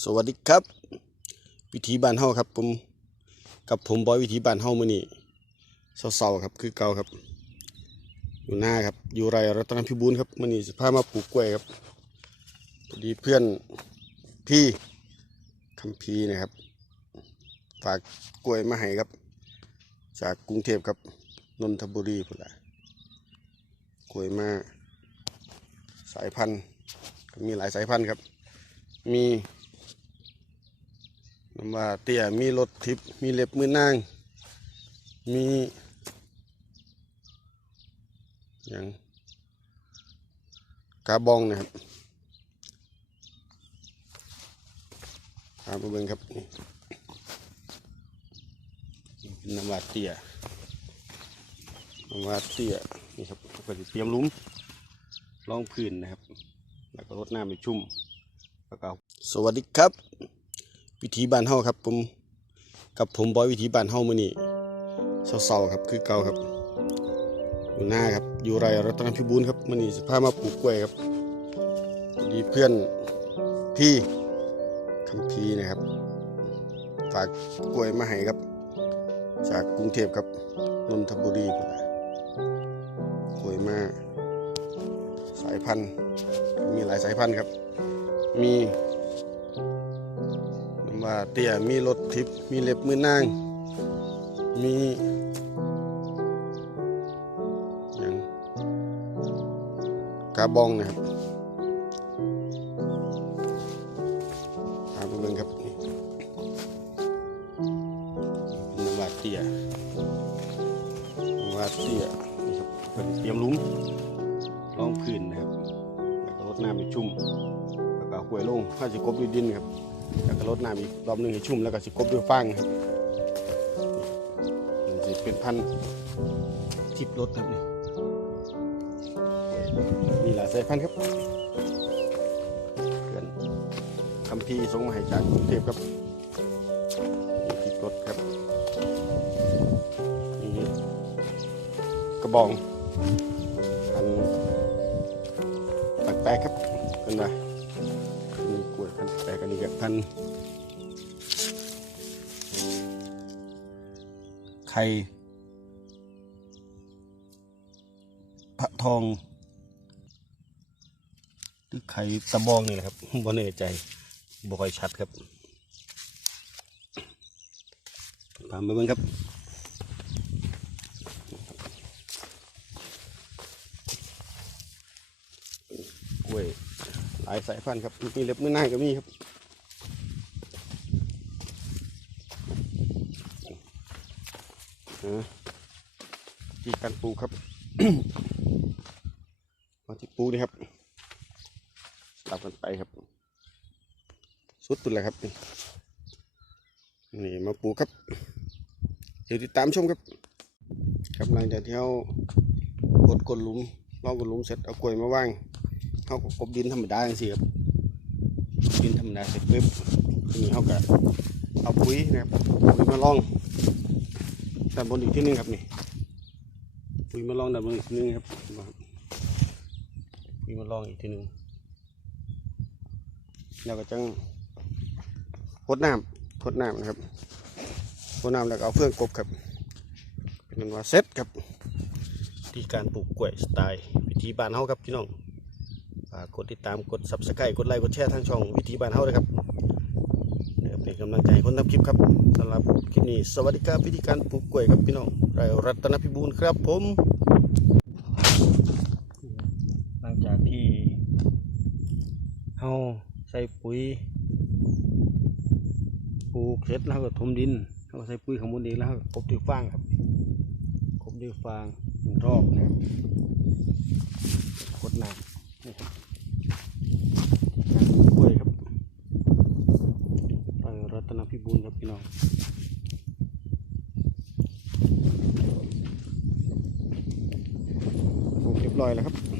สวัสดีครับ วิถีบ้านเฮาครับ ผมกับผมบอยวิถีบ้านเฮามื้อนี้เศร้าๆครับคือเก่าครับ อยู่หน้าครับ อยู่ไรรัตนพิบูลครับมื้อนี้สิพามาปลูกกล้วยครับพอดีเพื่อนพี่คัมพีนะครับ ฝากกล้วยมาให้ครับ จากกรุงเทพครับนนทบุรีพุ่นละกล้วยมาสายพันธุ์มีหลายสายพันธุ์ครับ มี น้ำว่าเตี้ยมีรถทิพย์มีเล็บมือนาง มีอย่างกาบองนะครับตามไปเบิ่งครับนี่เป็นน้ำว่าเตี้ยน้ำว่าเตี้ยนี่ครับก็จะเตรียมลุมรองพื้นนะครับ แล้วก็รดน้ำให้ชุ่มแล้วก็สวัสดีครับ วิถีบ้านเฮาครับ ผมกับผมบอยวิถีบ้านเฮามื้อนี้เศร้าๆครับ คือเก่าครับอยู่หน้าครับ อยู่ไรรัตนพิบูลครับมื้อนี้สิพามาปลูกกล้วยครับดีเพื่อนพี่คัมพีนะครับ ฝากกล้วยมาให้ครับ จากกรุงเทพครับนนทบุรีพุ่นละกล้วยมาสายพันธุ์ มีหลายสายพันธุ์ครับ มี ว่าเตี้ยมีรถทิพย์มีเล็บมือนาง มีอย่างกาบองนะครับตามไปเบิ่งครับนี่เป็นน้ำว่าเตี้ยน้ำว่าเตี้ยนี่ครับเป็นเตรียมลุมรองพื้นนะครับแล้วก็รดน้ำให้ชุ่มแล้วก็เอากล้วยลงถ้าสิกบด้วยดินครับ แล้วก็รดน้ำอีกรอบหนึงให้ชุ่มแล้วก็สิกบด้วยฟางครับนี่สิเป็นพันธุ์ทิพรถครับนี่มีหลายสายพันธุ์ครับเพื่อนคำพีส่งมาให้จากกรุงเทพครับทิพรถครับนี่กระบองอันแปลกๆครับเป็นไง ล้วยพันธุ์แปลกอันนี้กับพันไข่พระทองหรือไข่ตะบองนี่แหละครับบ่แน่ใจบ่ค่อยชัดครับตามไปเบิ่งครับกล้วยหลายสายพันธุ์ครับมีเล็บมือนาก็มีครับ อที่การปลูกครับมาที่ปลูกนี่ครับตามกันไปครับ สุดตุนเลยครับนี่มาปลูกครับ เดี๋ยวติดตามชมครับ ครับหลังจากที่เรากดกดหลุมลองกดหลุมเสร็จเอากล้วยมาว่างเขาก็กบดินธรรมดาอย่างสิครับดินธรรมดาเสร็จปุ๊บทีนี้เขาก็เอาปุ๋ยนะครับปุ๋ยมาล่อง ด้านบนอีกที่หนึงครับนี่ปุ๋ยมาลองด้านบนอีกทีหนึงครับปุ๋ยมาลองอีกทีหนึงแล้วก็จังพดน้ำพดน้ำนะครับพดน้ำแล้วก็เอาเฟืองกบครับ เป็นนั้นว่าเซ็ตครับ ที่การปลูกกล้วยสไตล์วิธีบานเฮาครับพี่น้องฝากกดติดตามกด subscribe กดไลค์กดแชร์ทางช่องวิธีบานเฮาเลยครับ เป็นกำลังใจคนทำคลิปครับสำหรับคลิปนี้สวัสดีครับวิธีการปลูกกล้วยครับพี่น้องไรรัตนพิบูลครับผม หลังจากที่เฮาใส่ปุ๋ยปลูกเสร็จแล้วก็ถมดินเราก็ใส่ปุ๋ยข้างบนเองแล้วก็กบด้วยฟางครับกบด้วยฟางหนึ่งรอบนะครับกดน้ำนี่ครับไปรัต นพิบูลครับพี่น้องลูกเรียบร้อยแล้วครับ